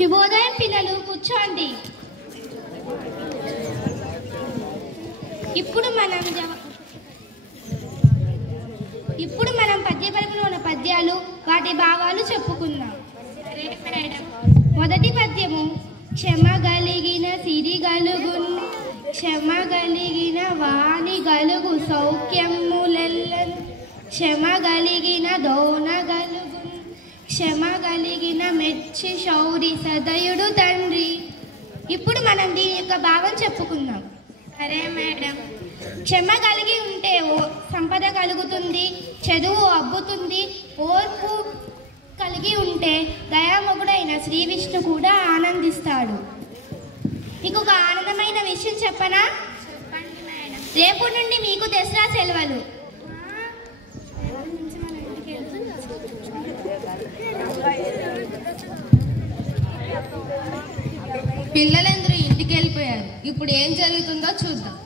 శుభోదయం పిల్లలు, కూర్చోండి. ఇప్పుడు మనం పద్యపరపులో ఉన్న పద్యాలు, వాటి భావాలు చెప్పుకుందాం. మొదటి పద్యము. క్షమగలిగిన సిరి గలుగున్, క్షమగలిగిన వాణి గలుగు సౌఖ్యములెల్లన్, క్షమగలిగిన దోన గలుగున్, క్షమగలిగిన మెచ్చి శౌరి సదయుడు తండ్రి. ఇప్పుడు మనం దీని యొక్క భావం చెప్పుకుందాం. సరే మేడం. క్షమ కలిగి ఉంటే సంపద కలుగుతుంది, చదువు అబ్బుతుంది. ఓర్పు కలిగి ఉంటే దయామగుడైన శ్రీ విష్ణు కూడా ఆనందిస్తాడు. మీకు ఒక ఆనందమైన విషయం చెప్పనా? చెప్పండి మేడం. రేపు నుండి మీకు దసరా సెలవులు. పిల్లలందరూ ఇంటికి వెళ్ళిపోయారు. ఇప్పుడు ఏం జరుగుతుందో చూద్దాం.